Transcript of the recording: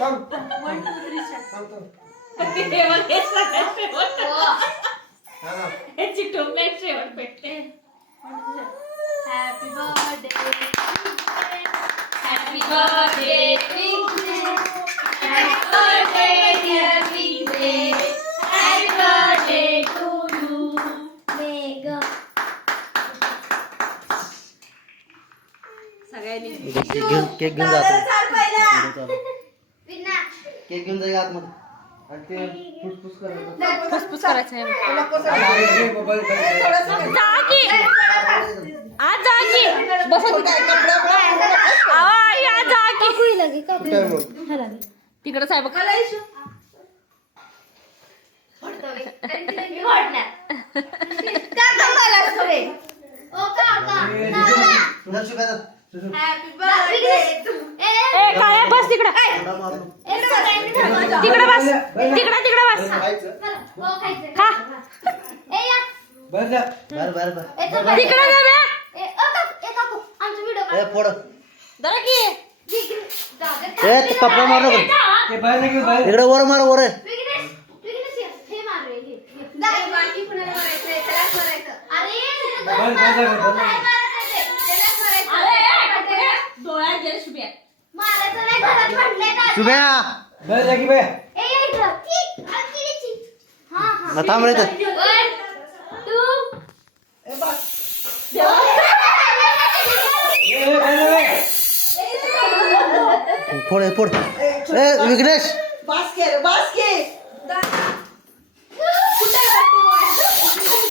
1 2 3 थांब. हे बघ, हे सगळ्यात शेवट. हा ना. हे चिटुंबल्यात शेवट भेटते. Happy birthday happy birthday happy birthday dear Vijay happy birthday to you सगळ्यांनी केक घेऊन जातो. केक घेऊन जाईल आतमध्ये आणि ते फुसफुस करायचं. फुसफुस करायचं आहे आज जा की बस आज जा की तिकडच आहे बघ ए काय बस तिकडं तिकडं बस तिकडं बस खा तिकडं जा बे फोड जरा की कपडा मार इकडे वर मार वर डोळ्यात गेले शुभ्या शुभ्या थांब रे फोड फोड विघ्नेश बास्के